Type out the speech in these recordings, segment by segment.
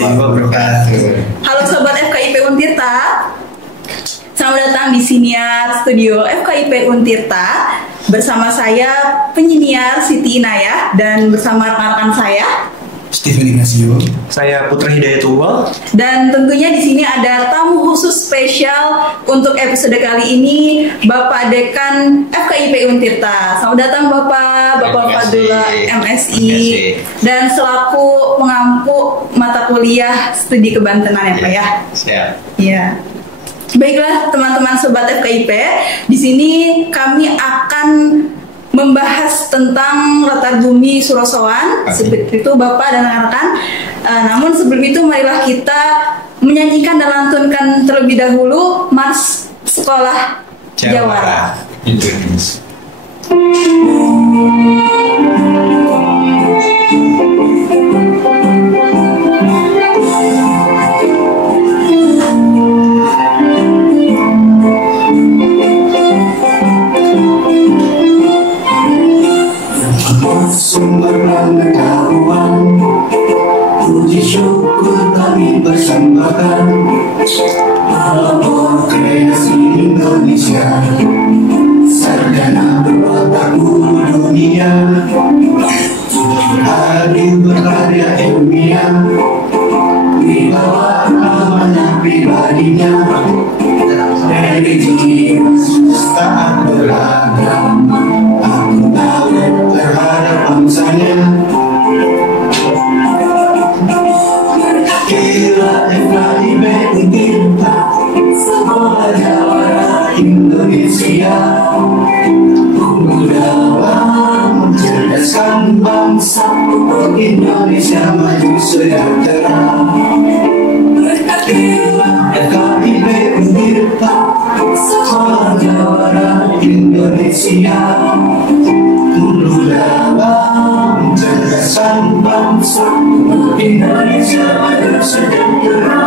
warahmatullahi wabarakatuh. Halo sobat FKIP Untirta. Selamat datang di Siniar Studio FKIP Untirta. Bersama saya penyiniar Siti Inayah dan bersama rekan-rekan saya Steven Ignacio. Saya Putra Hidayatullah. dan tentunya di sini ada tamu khusus spesial untuk episode kali ini, Bapak Dekan FKIP Untirta. Selamat datang Bapak Fadullah MSI dan selaku pengampu mata kuliah studi kebantenan ya Pak ya. Siap. Iya. Baiklah teman-teman sobat FKIP, di sini kami akan membahas tentang latar bumi Surosoan, seperti itu Bapak dan rekan-rekan. Namun sebelum itu marilah kita menyanyikan dan lantunkan terlebih dahulu Mars Sekolah Jawara. Indonesia. Sumber pengetahuan, puji syukur kami persembahkan. Pelopor kreasi Indonesia, sarjana berwatak guru dunia, hadir berkarya ilmiah, di bawah amanah pribadinya, religius taat beragama, akuntabel terhadap bangsanya. Kira FKIP Untirta, Sekolah Jawara Indonesia, unggul dalam mencerdaskan bangsa, Indonesia maju sejahtera. Kira FKIP Untirta, Sekolah Jawara Indonesia, unggul dalam mencerdaskan bangsa, Indonesia maju sejahtera.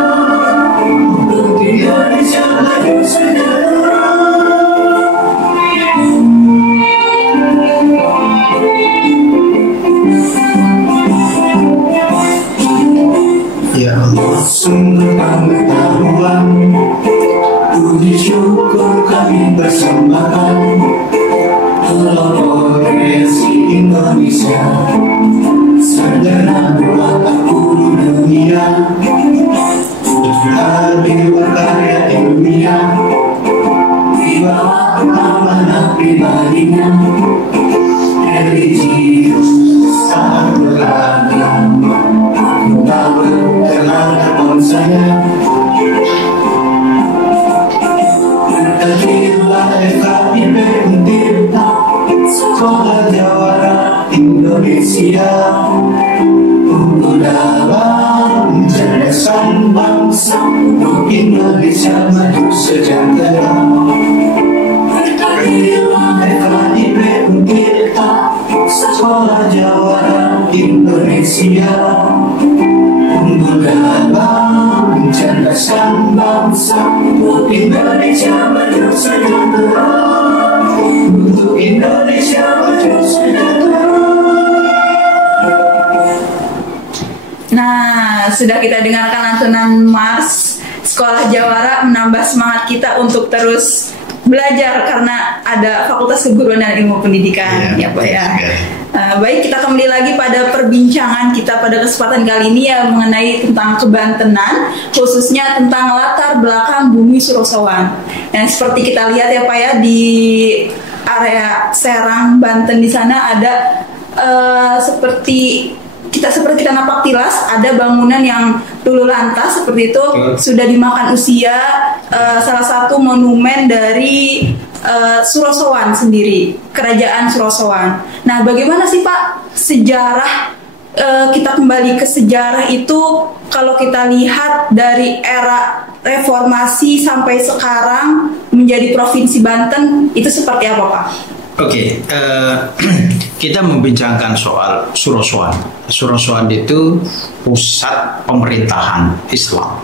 Untuk Indonesia maju sejahtera. Ya Allah, sumber pengetahuan, puji syukur kami persembahkan. Pelopor kreasi Indonesia, sarjana berwatak guru dunia, hadir berkarya ilmiah, di bawah amanah pribadinya, religius taat beragama, akuntabel terhadap bangsanya. Berkatilah FKIP Untirta, Sekolah Jawara Indonesia, unggul dalam mencerdaskan bangsa, untuk Indonesia maju sejahtera. Berkatilah FKIP Untirta, Sekolah Jawara Indonesia, unggul dalam mencerdaskan bangsa, untuk Indonesia maju sejahtera. Untuk Indonesia maju sejahtera. Nah, sudah kita dengarkan lantunan Mars Sekolah Jawara, menambah semangat kita untuk terus belajar karena ada Fakultas Keguruan dan Ilmu Pendidikan ya Pak ya. Baik, kita kembali lagi pada perbincangan kita pada kesempatan kali ini ya, mengenai tentang kebantenan, khususnya tentang latar belakang bumi Surosoan. Nah, seperti kita lihat ya Pak ya, di area Serang, Banten di sana ada seperti kita nampak tilas, ada bangunan yang dulu lantas seperti itu sudah dimakan usia, salah satu monumen dari Surosoan sendiri, kerajaan Surosoan. Nah, bagaimana sih Pak sejarah, kita kembali ke sejarah itu, kalau kita lihat dari era reformasi sampai sekarang menjadi Provinsi Banten, itu seperti apa Pak? Oke, kita membincangkan soal Surosoan. Surosoan itu pusat pemerintahan Islam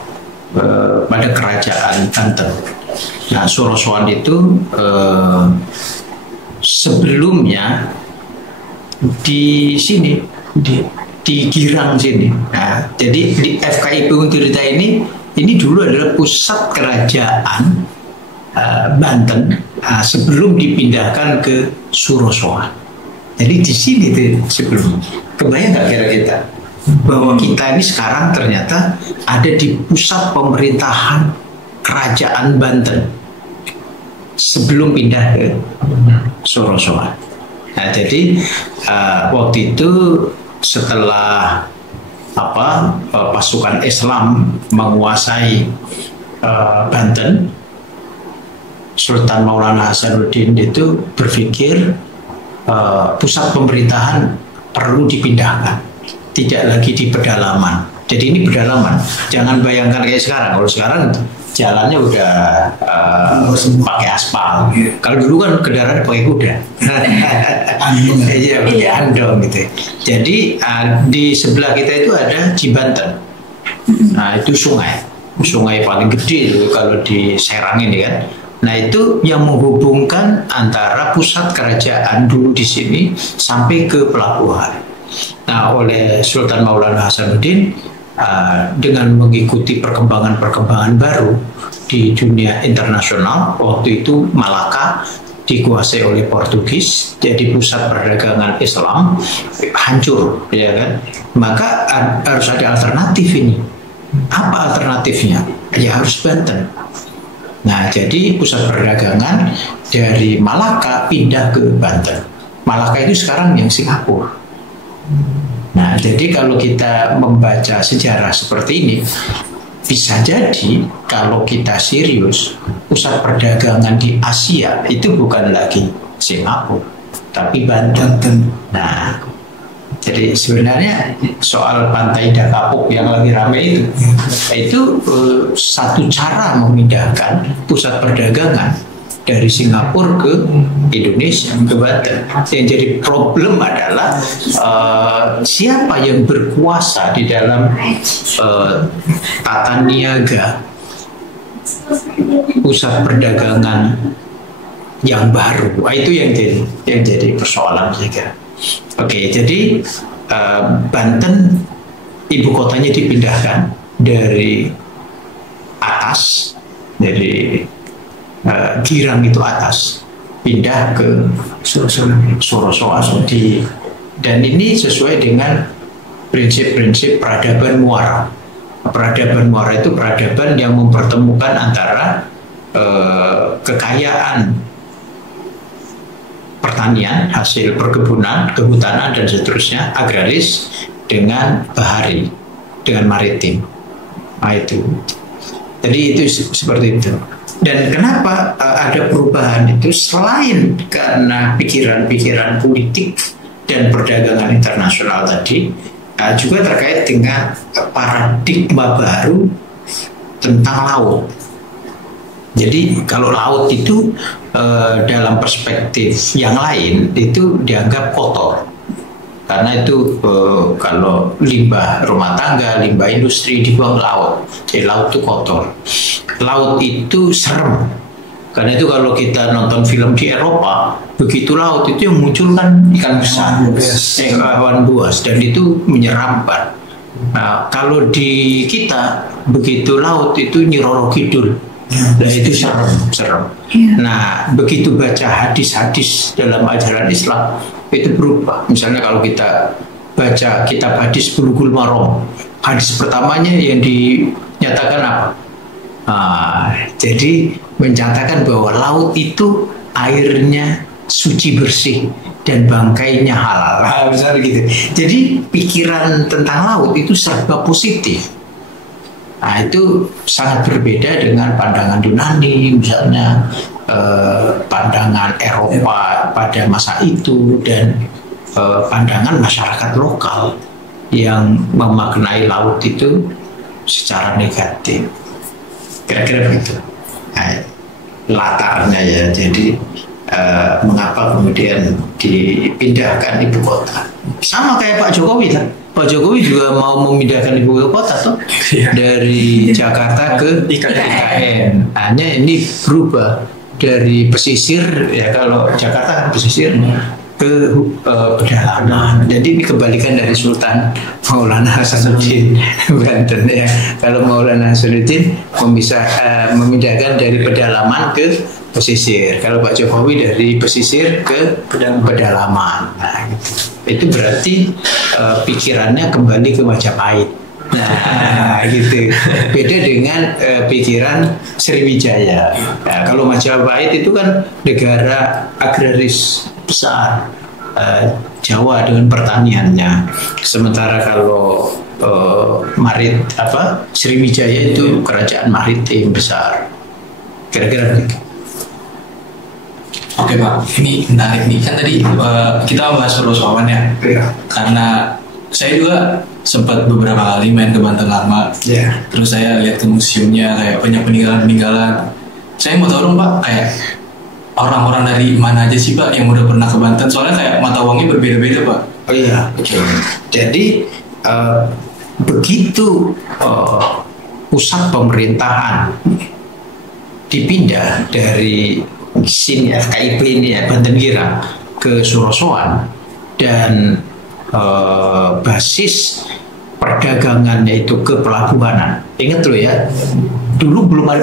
pada kerajaan Banten. Nah, Surosoan itu sebelumnya di sini di di Girang sini. Nah, jadi di FKIP Untirta ini dulu adalah pusat kerajaan Banten sebelum dipindahkan ke Surosoan. Jadi di sini tuh sebelum. Kebayang nggak kira-kira bahwa kita ini sekarang ternyata ada di pusat pemerintahan kerajaan Banten sebelum pindah ke Surosoan. Nah, jadi waktu itu setelah pasukan Islam menguasai Banten, Sultan Maulana Hasanuddin itu berpikir pusat pemerintahan perlu dipindahkan, tidak lagi di pedalaman. Jadi ini pedalaman, jangan bayangkan kayak sekarang. Kalau sekarang jalannya udah pakai aspal. Kalau dulu kan kendaraan pakai kuda, iya pakai andong gitu. Jadi di sebelah kita itu ada Cibanten. Nah itu sungai paling gede itu kalau di Serang ini kan. Nah itu yang menghubungkan antara pusat kerajaan dulu di sini sampai ke pelabuhan. Nah oleh Sultan Maulana Hasanuddin dengan mengikuti perkembangan-perkembangan baru di dunia internasional, waktu itu Malaka dikuasai oleh Portugis, jadi pusat perdagangan Islam, hancur, ya kan? Maka harus ada alternatif ini. Apa alternatifnya? Ya harus Banten. Nah, jadi pusat perdagangan dari Malaka pindah ke Banten. Malaka itu sekarang yang Singapura. Nah, jadi kalau kita membaca sejarah seperti ini, bisa jadi kalau kita serius, pusat perdagangan di Asia itu bukan lagi Singapura, tapi Banten. Nah, jadi sebenarnya soal pantai Dakapuk yang lagi ramai itu satu cara memindahkan pusat perdagangan dari Singapura ke Indonesia, ke Banten. Yang jadi problem adalah siapa yang berkuasa di dalam tata niaga pusat perdagangan yang baru. Itu yang jadi persoalan saya kira. Oke, jadi Banten ibu kotanya dipindahkan dari atas, dari Girang itu atas, pindah ke Surosoan dan ini sesuai dengan prinsip-prinsip peradaban Muara. Peradaban Muara itu peradaban yang mempertemukan antara kekayaan pertanian, hasil perkebunan, kehutanan dan seterusnya, agraris dengan bahari, dengan maritim. Nah itu. Jadi itu seperti itu. Dan kenapa ada perubahan itu selain karena pikiran-pikiran politik dan perdagangan internasional tadi, juga terkait dengan paradigma baru tentang laut. Jadi kalau laut itu dalam perspektif yang lain itu dianggap kotor. Karena itu kalau limbah rumah tangga, limbah industri dibuang ke laut. Jadi laut itu kotor. Laut itu serem. Karena itu kalau kita nonton film di Eropa, begitu laut itu yang muncul kan ikan besar, hewan buas, dan itu menyeramkan. Nah, kalau di kita begitu laut itu Nyi Roro Kidul. Dan itu serem. Nah, begitu baca hadis-hadis dalam ajaran Islam itu berubah. Misalnya kalau kita baca kitab hadis Bulughul Maram, hadis pertamanya yang dinyatakan apa? Jadi menyatakan bahwa laut itu airnya suci bersih dan bangkainya halal. Misalnya gitu. Jadi pikiran tentang laut itu serba positif. Nah itu sangat berbeda dengan pandangan Yunani misalnya, pandangan Eropa pada masa itu, dan pandangan masyarakat lokal yang memaknai laut itu secara negatif. Kira-kira begitu. Nah, latarnya ya, jadi mengapa kemudian dipindahkan ibu kota? Sama kayak Pak Jokowi kan? Pak Jokowi juga mau memindahkan ibu kota tuh dari Jakarta ke IKN. Hanya ini berubah dari pesisir, ya kalau Jakarta kan pesisir, ke pedalaman. Jadi ini kebalikan dari Sultan Maulana Hasanuddin Banten ya. Kalau Maulana Hasanuddin memindahkan dari pedalaman ke pesisir. Kalau Pak Jokowi dari pesisir ke pedalaman. Nah, gitu. Itu berarti pikirannya kembali ke Majapahit. Nah, gitu. Beda dengan pikiran Sriwijaya. Nah, kalau Majapahit itu kan negara agraris besar, Jawa dengan pertaniannya. Sementara kalau Sriwijaya itu kerajaan maritim besar. Kira-kira begitu. Oke Pak, ini menarik nih. Kan tadi kita bahas Surosowan ya. Karena saya juga sempat beberapa kali main ke Banten Lama. Terus saya lihat ke museumnya, kayak banyak peninggalan-peninggalan. Saya mau tahu dong Pak, kayak orang-orang dari mana aja sih Pak yang udah pernah ke Banten? Soalnya kayak mata uangnya berbeda-beda Pak. Oh iya, betul. Jadi begitu pusat pemerintahan dipindah dari sini FKIP ini ya, Banten Girang ke Surosowan, dan basis perdagangannya itu ke pelabuhanan. Ingat loh ya, dulu belum ada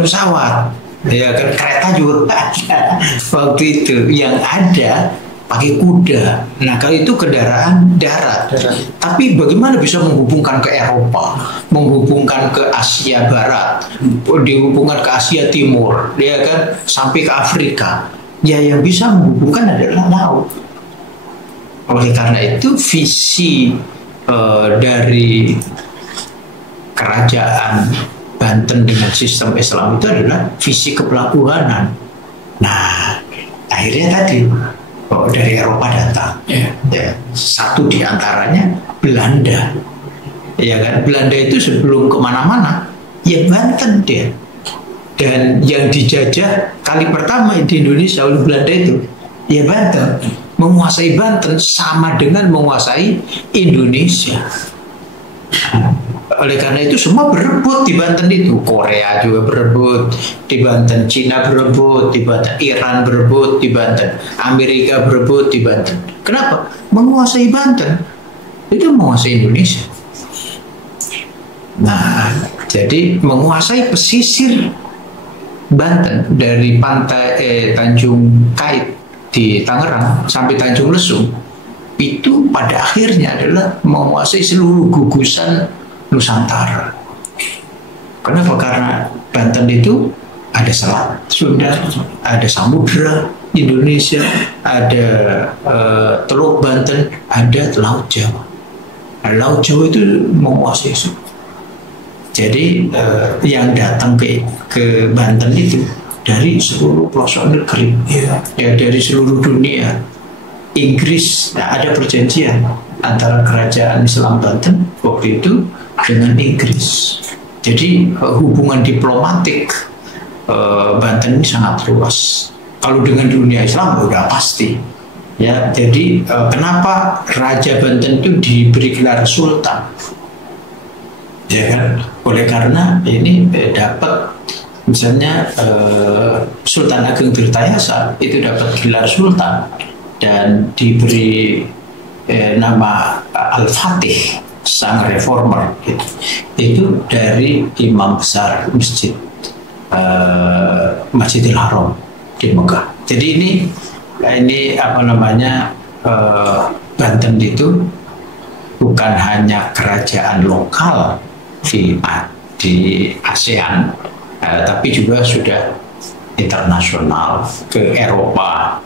pesawat, ya kan, kereta juga ada waktu itu. Yang ada pakai kuda. Nah, kalau itu kendaraan darat. Tapi bagaimana bisa menghubungkan ke Eropa, menghubungkan ke Asia Barat, dihubungkan ke Asia Timur, ya kan, sampai ke Afrika? Ya, yang bisa menghubungkan adalah laut. Oleh karena itu visi dari kerajaan Banten dengan sistem Islam itu adalah visi kepelabuhanan. Nah, akhirnya tadi dari Eropa datang. Ya, satu di antaranya Belanda. Ya kan, Belanda itu sebelum kemana-mana ya Banten dia. Dan yang dijajah kali pertama di Indonesia oleh Belanda itu ya Banten. Menguasai Banten sama dengan menguasai Indonesia. Oleh karena itu semua berebut di Banten itu. Korea juga berebut di Banten, Cina berebut di Banten, Iran berebut di Banten, Amerika berebut di Banten. Kenapa? Menguasai Banten itu menguasai Indonesia. Nah, jadi menguasai pesisir Banten dari pantai Tanjung Kait di Tangerang sampai Tanjung Lesung, itu pada akhirnya adalah menguasai seluruh gugusan Nusantara. Kenapa? Karena Banten itu ada Selat Sunda, ada Samudra Indonesia, ada Teluk Banten, ada Laut Jawa. Nah, Laut Jawa itu menguasai itu. Jadi yang datang ke Banten itu dari seluruh pelosok negeri, ya dari seluruh dunia. Inggris, nah, ada perjanjian antara kerajaan Islam Banten waktu itu dengan Inggris. Jadi hubungan diplomatik Banten ini sangat luas. Kalau dengan dunia Islam udah pasti. Ya, jadi kenapa Raja Banten itu diberi gelar Sultan? Ya kan, oleh karena ini dapat. Misalnya Sultan Ageng Tirtayasa itu dapat gelar Sultan dan diberi nama Al-Fatih, sang reformer gitu. Itu dari imam besar Masjidil Haram di Mekah. Jadi ini apa namanya, Banten itu bukan hanya kerajaan lokal di ASEAN, tapi juga sudah internasional ke Eropa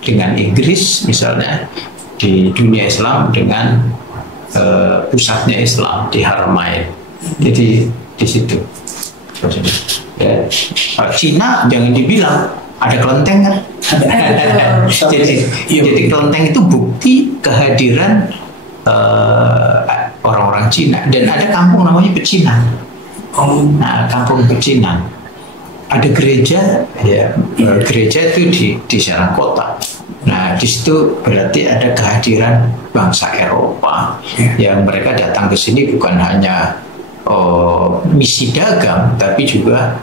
dengan Inggris misalnya, di dunia Islam dengan pusatnya Islam di Haramain. Jadi di situ. Ya. Cina jangan dibilang ada kelenteng kan? jadi kelenteng itu bukti kehadiran orang-orang Cina, dan ada kampung namanya Pecinan. Nah, kampung Pecinan ada gereja, ya, gereja itu di sana kota. Nah, di situ berarti ada kehadiran bangsa Eropa yang mereka datang ke sini bukan hanya misi dagang, tapi juga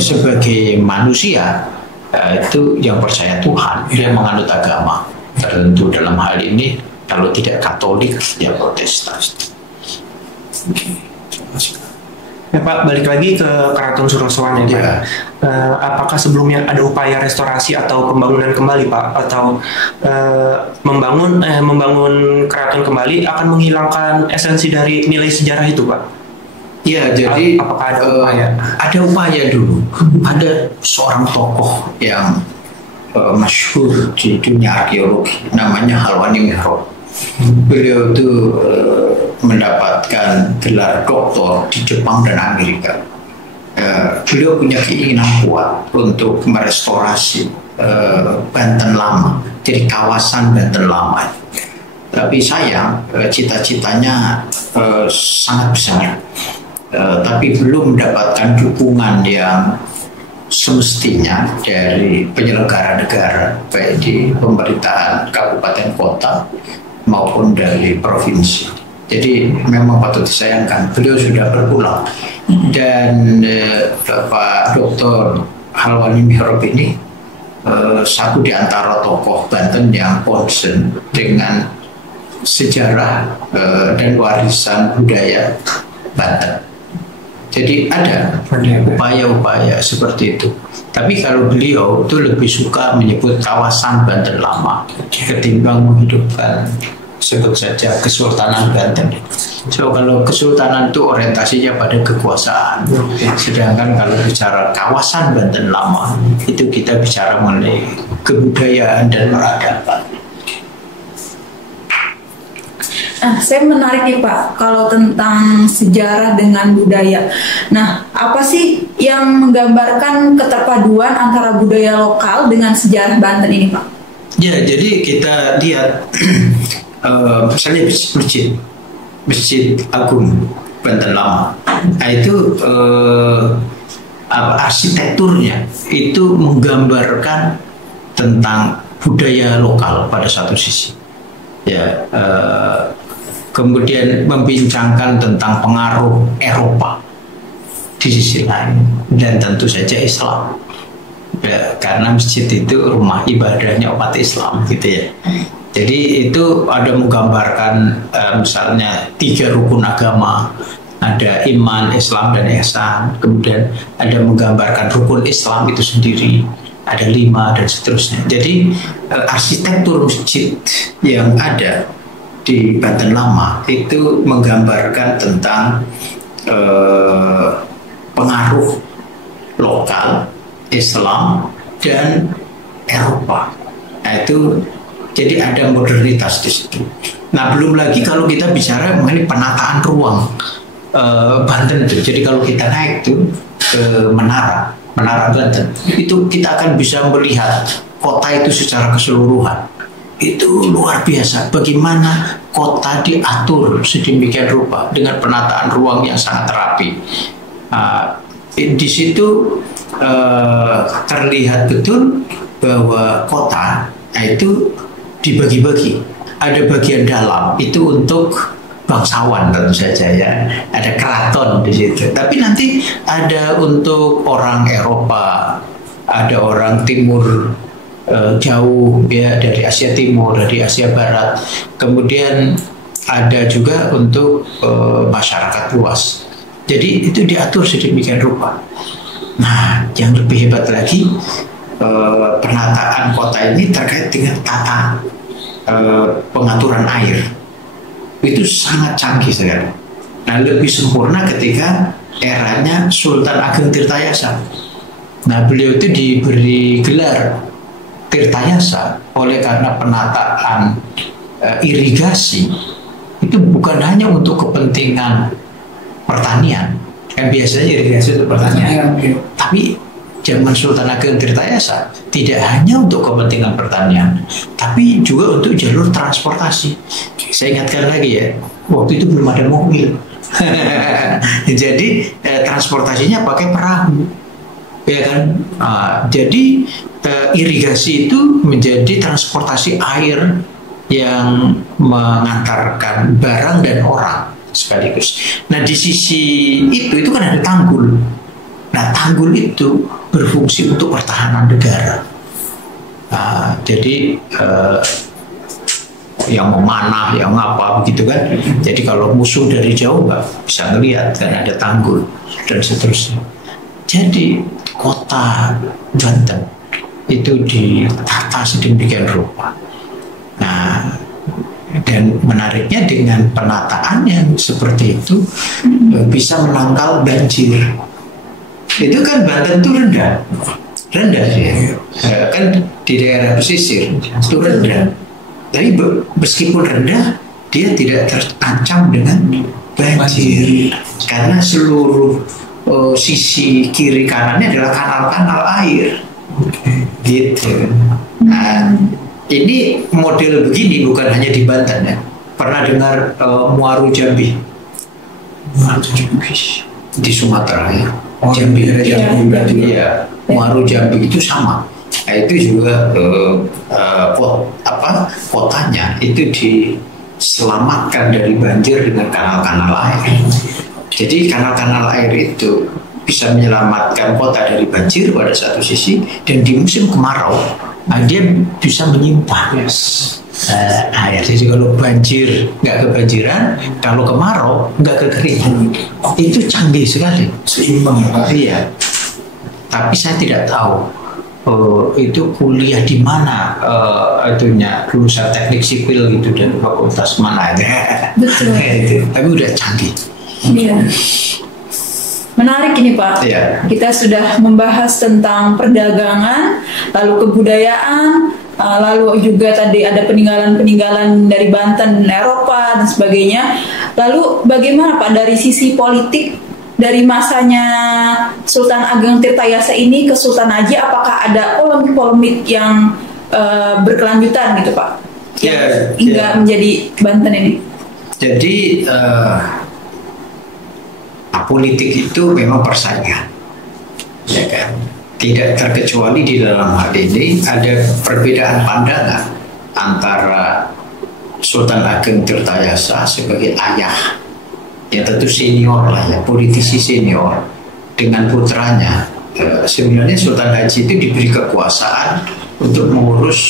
sebagai manusia itu yang percaya Tuhan, dia menganut agama tertentu. Dalam hal ini kalau tidak Katolik ya Protestan. Ya Pak, balik lagi ke Keraton Surosowan ya Pak. Apakah sebelumnya ada upaya restorasi atau pembangunan kembali Pak? Atau membangun keraton kembali akan menghilangkan esensi dari nilai sejarah itu Pak? Ya, jadi apakah ada upaya? Ada upaya dulu. Ada seorang tokoh yang masyhur di dunia arkeologi, namanya Halwani Mihrab. Beliau itu mendapatkan gelar doktor di Jepang dan Amerika. Beliau punya keinginan kuat untuk merestorasi Banten Lama, jadi kawasan Banten Lama. Tapi sayang, cita-citanya sangat besar, tapi belum mendapatkan dukungan yang semestinya dari penyelenggara negara, baik di pemerintahan kabupaten kota maupun dari provinsi. Jadi memang patut disayangkan, beliau sudah berpulang. Dan Bapak Dr. Halwani Mihrab ini satu di antara tokoh Banten yang concern dengan sejarah dan warisan budaya Banten. Jadi ada upaya-upaya seperti itu. Tapi kalau beliau itu lebih suka menyebut kawasan Banten Lama ketimbang menghidupkan, sebut saja Kesultanan Banten. So kalau Kesultanan itu orientasinya pada kekuasaan. Sedangkan kalau bicara kawasan Banten Lama itu kita bicara mengenai kebudayaan dan peradaban. Nah, saya menarik nih Pak, kalau tentang sejarah dengan budaya. Nah, apa sih yang menggambarkan keterpaduan antara budaya lokal dengan sejarah Banten ini Pak? Ya, jadi kita lihat misalnya Masjid Agung Banten Lama. Nah, itu arsitekturnya itu menggambarkan tentang budaya lokal pada satu sisi. Ya, kemudian membincangkan tentang pengaruh Eropa di sisi lain, dan tentu saja Islam ya, karena masjid itu rumah ibadahnya umat Islam gitu ya. Jadi itu ada menggambarkan misalnya 3 rukun agama, ada iman, Islam, dan ihsan. Kemudian ada menggambarkan rukun Islam itu sendiri, ada 5 dan seterusnya. Jadi arsitektur masjid yang ada di Banten Lama itu menggambarkan tentang pengaruh lokal Islam dan Eropa. Nah itu jadi ada modernitas di situ. Nah belum lagi kalau kita bicara mengenai penataan ruang Banten itu. Jadi kalau kita naik tuh ke Menara Banten, itu kita akan bisa melihat kota itu secara keseluruhan. Itu luar biasa bagaimana kota diatur sedemikian rupa dengan penataan ruang yang sangat rapi. Di situ terlihat betul bahwa kota itu dibagi-bagi. Ada bagian dalam itu untuk bangsawan tentu saja ya, ada keraton di situ. Tapi nanti ada untuk orang Eropa, ada orang Timur jauh ya, dari Asia Timur, dari Asia Barat. Kemudian ada juga untuk masyarakat luas. Jadi itu diatur sedemikian rupa. Nah, yang lebih hebat lagi, penataan kota ini terkait dengan tata pengaturan air. Itu sangat canggih sekali. Nah, lebih sempurna ketika eranya Sultan Ageng Tirtayasa. Nah, beliau itu diberi gelar Tirtayasa oleh karena penataan irigasi itu bukan hanya untuk kepentingan pertanian. Biasanya irigasi untuk pertanian, tapi zaman Sultan Ageng Tirtayasa tidak hanya untuk kepentingan pertanian, tapi juga untuk jalur transportasi. Saya ingatkan lagi ya, waktu itu belum ada mobil. Jadi transportasinya pakai perahu, ya kan? Jadi irigasi itu menjadi transportasi air yang mengantarkan barang dan orang sekaligus. Nah di sisi itu kan ada tanggul. Nah, tanggul itu berfungsi untuk pertahanan negara. Nah, jadi yang memanah, yang apa begitu kan. Jadi kalau musuh dari jauh nggak bisa ngelihat karena ada tanggul dan seterusnya. Jadi kota Banten itu ditata sedemikian rupa. Nah, dan menariknya dengan penataan yang seperti itu bisa menangkal banjir. Itu kan Banten itu rendah sih, kan di daerah pesisir itu rendah. Tapi meskipun rendah, dia tidak terancam dengan banjir karena seluruh sisi kiri kanannya adalah kanal-kanal air. Gitu. Nah, ini model begini bukan hanya di Banten ya. Pernah dengar Muaru Jambi? Di Sumatera ya. Jambi. Iya. Muaru Jambi itu sama. Nah, itu juga kotanya itu diselamatkan dari banjir dengan kanal-kanal air. Jadi kanal-kanal air itu bisa menyelamatkan kota dari banjir pada satu sisi, dan di musim kemarau dia bisa menyimpan air. Jadi kalau banjir nggak kebanjiran, kalau kemarau nggak kekeringan. Itu canggih sekali, seimbang. Iya. Tapi saya tidak tahu itu kuliah di mana itunya, lulusan teknik sipil gitu dan fakultas mana itu. Betul. Tapi udah canggih. Iya. Menarik ini Pak. Iya. Kita sudah membahas tentang perdagangan, lalu kebudayaan, lalu juga tadi ada peninggalan-peninggalan dari Banten, Eropa dan sebagainya. Lalu bagaimana Pak dari sisi politik dari masanya Sultan Ageng Tirtayasa ini ke Sultan Haji, apakah ada polemik-polemik yang berkelanjutan gitu Pak? Yang hingga menjadi Banten ini. Jadi politik itu memang persaingan, ya kan? Tidak terkecuali di dalam hal ini ada perbedaan pandangan antara Sultan Ageng Tirtayasa sebagai ayah, ya tentu senior lah ya, politisi senior, dengan putranya. Sebenarnya Sultan Haji itu diberi kekuasaan untuk mengurus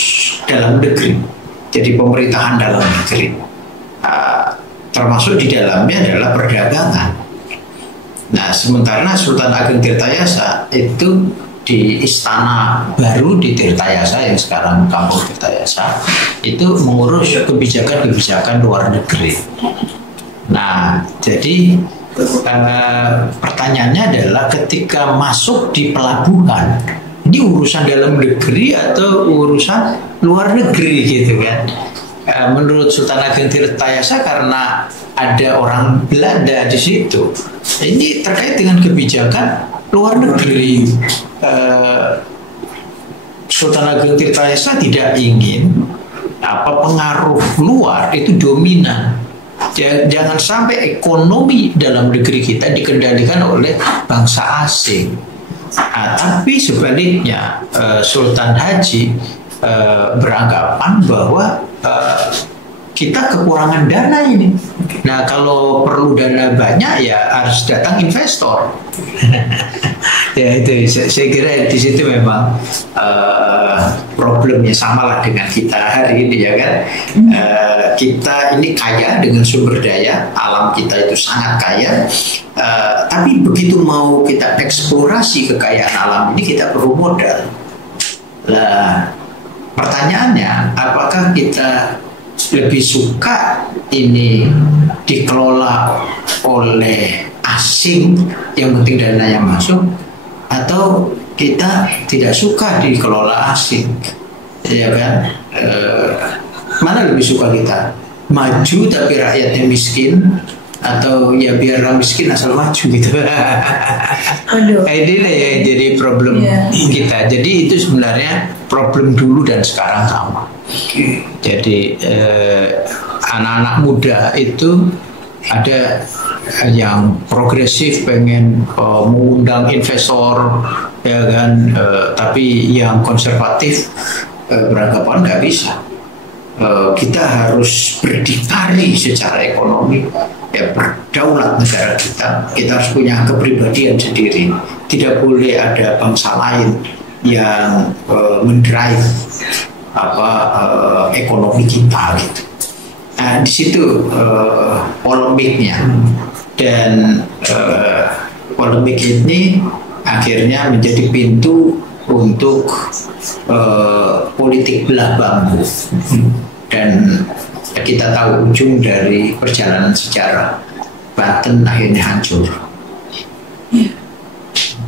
dalam negeri, jadi pemerintahan dalam negeri, termasuk di dalamnya adalah perdagangan. Nah, sementara Sultan Ageng Tirtayasa itu di Istana Baru di Tirtayasa yang sekarang Kampung Tirtayasa itu mengurus kebijakan-kebijakan luar negeri. Nah, jadi pertanyaannya adalah ketika masuk di pelabuhan, ini urusan dalam negeri atau urusan luar negeri gitu kan? Menurut Sultan Ageng Tirtayasa karena ada orang Belanda di situ, ini terkait dengan kebijakan luar negeri. Sultan Ageng Tirtayasa tidak ingin pengaruh luar itu dominan. Jangan sampai ekonomi dalam negeri kita dikendalikan oleh bangsa asing. Tapi sebaliknya Sultan Haji beranggapan bahwa kita kekurangan dana ini. Nah, kalau perlu dana banyak ya harus datang investor. Ya itu saya kira di situ memang problemnya samalah dengan kita hari ini ya kan. Kita ini kaya dengan sumber daya alam, kita itu sangat kaya. Tapi begitu mau kita eksplorasi kekayaan alam ini kita perlu modal. Lah, pertanyaannya apakah kita lebih suka ini dikelola oleh asing yang penting dananya masuk, atau kita tidak suka dikelola asing, ya kan? Mana lebih suka kita? Maju tapi rakyatnya miskin, atau ya biar orang miskin asal maju gitu. Inilah yang jadi problem kita. Jadi itu sebenarnya problem dulu dan sekarang sama. Jadi anak-anak muda itu ada yang progresif pengen mengundang investor, ya kan, tapi yang konservatif beranggapan nggak bisa. Kita harus berdikari secara ekonomi, ya berdaulat negara kita. Kita harus punya kepribadian sendiri. tidak boleh ada bangsa lain yang mendrive ekonomi kita gitu. Nah, di situ polemiknya, dan polemik ini akhirnya menjadi pintu untuk politik belah bambu, dan kita tahu ujung dari perjalanan sejarah Banten akhirnya hancur.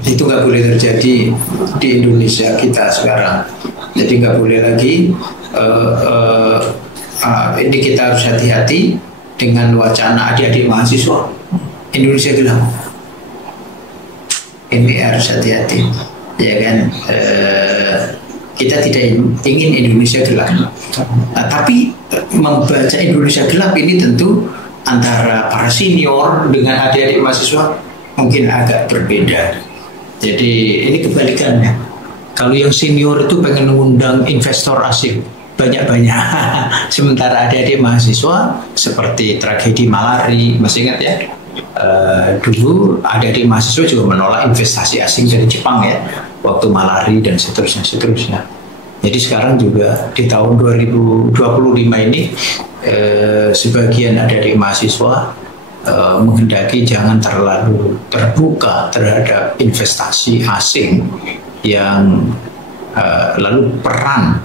Itu nggak boleh terjadi di Indonesia kita sekarang. Jadi nggak boleh lagi. Ini kita harus hati-hati dengan wacana adik-adik mahasiswa Indonesia gelap. Ini harus hati-hati, ya kan? Kita tidak ingin Indonesia gelap. Nah, tapi membaca Indonesia gelap ini tentu antara para senior dengan adik-adik mahasiswa mungkin agak berbeda. Jadi ini kebalikannya. Kalau yang senior itu pengen mengundang investor asing banyak-banyak, sementara adik-adik mahasiswa seperti tragedi Malari, masih ingat ya? Dulu adik-adik mahasiswa juga menolak investasi asing dari Jepang ya, waktu Malari dan seterusnya. Jadi sekarang juga di tahun 2025 ini sebagian adik-adik mahasiswa menghendaki jangan terlalu terbuka terhadap investasi asing yang lalu peran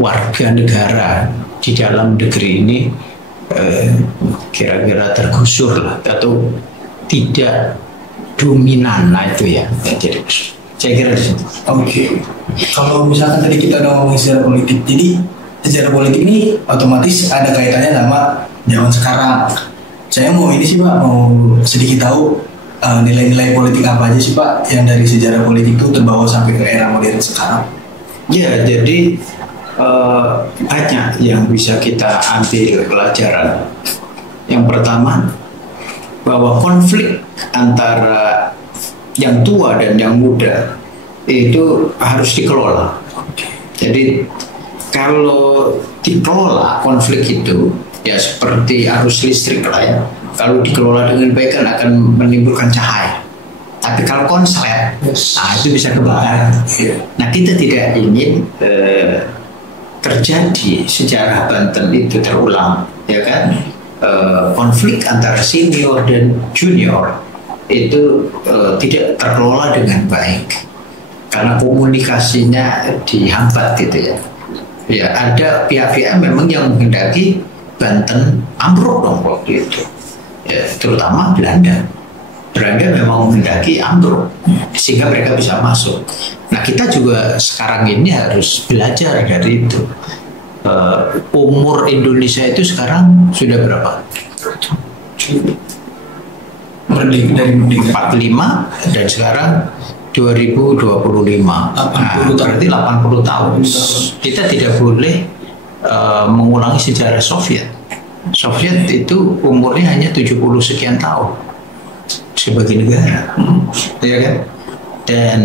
warga negara di dalam negeri ini kira-kira tergusur lah, atau tidak dominan. Nah itu ya, jadi saya kira di situ. Oke. Kalau misalkan tadi kita udah ngomongin sejarah politik, jadi sejarah politik ini otomatis ada kaitannya sama zaman sekarang. Saya mau ini sih Pak, mau sedikit tahu nilai-nilai politik apa aja sih Pak yang dari sejarah politik itu terbawa sampai ke era modern sekarang. Ya, jadi banyak yang bisa kita ambil pelajaran. Yang pertama, bahwa konflik antara yang tua dan yang muda itu harus dikelola. Jadi kalau dikelola konflik itu ya seperti arus listrik lah ya. Kalau dikelola dengan baik kan akan menimbulkan cahaya. Tapi kalau konslet, nah itu bisa kebakar. Nah kita tidak ingin terjadi sejarah Banten itu terulang, ya kan? Konflik antara senior dan junior itu tidak terkelola dengan baik karena komunikasinya dihambat gitu ya. Ya ada pihak-pihak memang yang menghendaki Banten ambruk dong waktu itu, ya, terutama Belanda. Belanda memang menghendaki ambruk sehingga mereka bisa masuk. Nah kita juga sekarang ini harus belajar dari itu. Umur Indonesia itu sekarang sudah berapa? Dari 45 dan sekarang 2025. 80 berarti 80 tahun. Kita tidak boleh mengulangi sejarah Soviet. Soviet itu umurnya hanya 70 sekian tahun sebagai negara, ya kan? Dan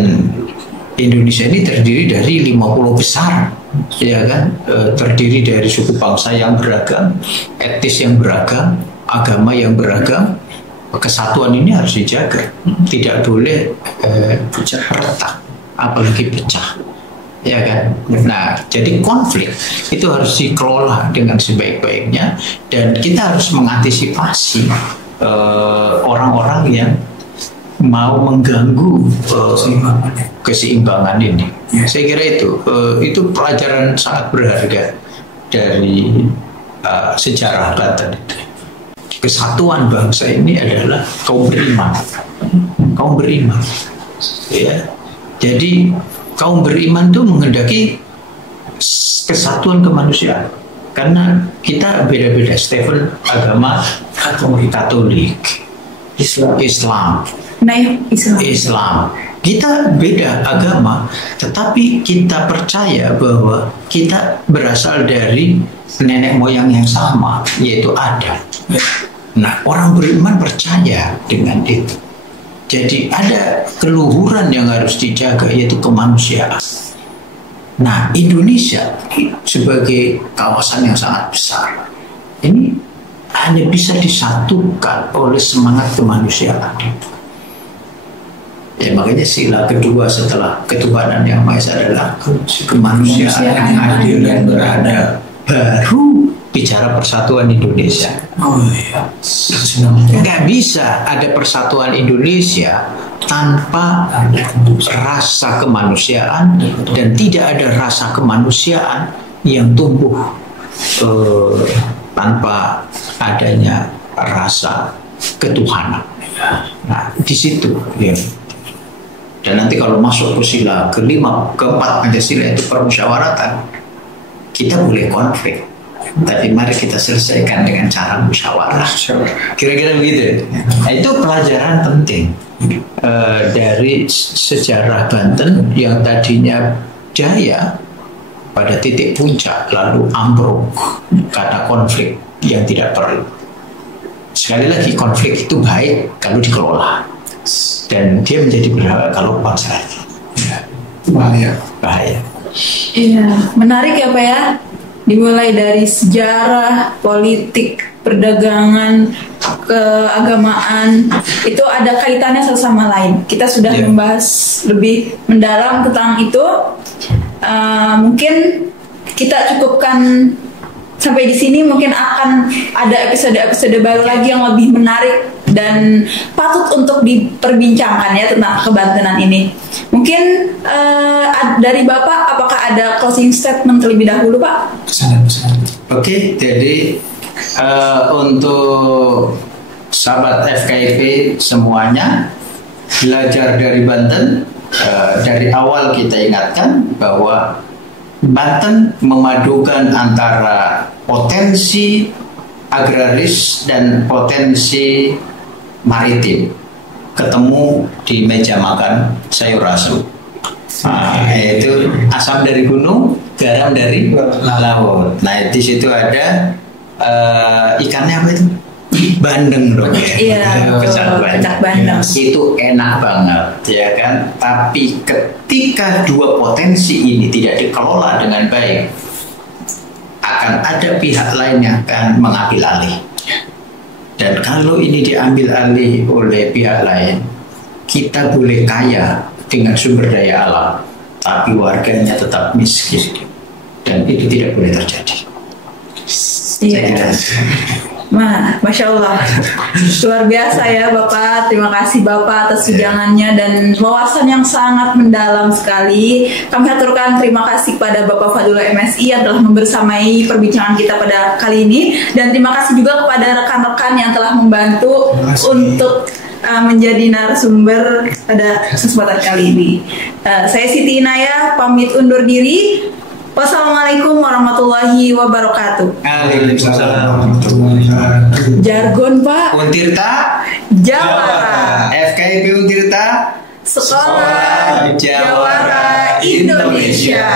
Indonesia ini terdiri dari 50 besar, ya kan? Terdiri dari suku bangsa yang beragam, etnis yang beragam, agama yang beragam. Kesatuan ini harus dijaga, tidak boleh retak, apalagi pecah, ya kan? Nah, jadi konflik itu harus dikelola dengan sebaik-baiknya, dan kita harus mengantisipasi orang-orang yang mau mengganggu keseimbangan ini. Saya kira itu pelajaran sangat berharga dari sejarah Banten itu. Kesatuan bangsa ini adalah kaum beriman, ya. Jadi kaum beriman itu menghendaki kesatuan kemanusiaan, karena kita beda-beda. Stephen agama Katolik, Islam. Kita beda agama, tetapi kita percaya bahwa kita berasal dari nenek moyang yang sama, yaitu Adam. Nah, orang beriman percaya dengan itu. Jadi ada keluhuran yang harus dijaga, yaitu kemanusiaan. Nah, Indonesia sebagai kawasan yang sangat besar, ini hanya bisa disatukan oleh semangat kemanusiaan. Ya makanya sila kedua setelah ketuhanan yang Maha Esa adalah kemanusiaan yang adil dan beradab. Baru bicara persatuan Indonesia. Oh iya. Nggak bisa ada persatuan Indonesia tanpa rasa kemanusiaan, dan tidak ada rasa kemanusiaan yang tumbuh tanpa adanya rasa ketuhanan. Nah, di situ ya. Dan nanti kalau masuk ke sila kelima, keempat Pancasila itu permusyawaratan, kita boleh konflik, tapi mari kita selesaikan dengan cara musyawarah. Kira-kira begitu. Nah, itu pelajaran penting dari sejarah Banten yang tadinya jaya pada titik puncak lalu ambruk karena konflik yang tidak perlu. Sekali lagi, konflik itu baik kalau dikelola, dan dia menjadi berbahaya kalau paksa. Bahaya. Iya, menarik ya Pak ya. Dimulai dari sejarah, politik, perdagangan, keagamaan, itu ada kaitannya satu sama lain. Kita sudah membahas lebih mendalam tentang itu. Mungkin kita cukupkan sampai di sini. Mungkin akan ada episode-episode baru lagi yang lebih menarik dan patut untuk diperbincangkan ya tentang kebantenan ini. Mungkin dari Bapak, apakah ada closing statement terlebih dahulu Pak? Oke, jadi untuk sahabat FKIP semuanya, belajar dari Banten. Dari awal kita ingatkan bahwa Banten memadukan antara potensi agraris dan potensi maritim, ketemu di meja makan sayur asu. Yaitu asam dari gunung, garam dari laut. Nah, di situ ada ikannya apa itu? Bandeng dong ya. Iya, Kecak bandeng. Itu enak banget ya kan. Tapi ketika dua potensi ini tidak dikelola dengan baik, akan ada pihak lain yang akan mengambil alih. Dan kalau ini diambil alih oleh pihak lain, kita boleh kaya dengan sumber daya alam, tapi warganya tetap miskin, dan itu tidak boleh terjadi. Iya. Masya Allah, luar biasa ya Bapak. Terima kasih Bapak atas ujangannya dan wawasan yang sangat mendalam sekali. Kami aturkan terima kasih kepada Bapak Fadullah MSI yang telah membersamai perbincangan kita pada kali ini, dan terima kasih juga kepada rekan-rekan yang telah membantu untuk menjadi narasumber pada kesempatan kali ini. Saya Siti Inayah pamit undur diri. Wassalamualaikum warahmatullahi wabarakatuh. Waalaikumsalam warahmatullahi wabarakatuh. Jargon Pak. Untirta Jawara. FKIP Untirta Sekolah Jawara Indonesia.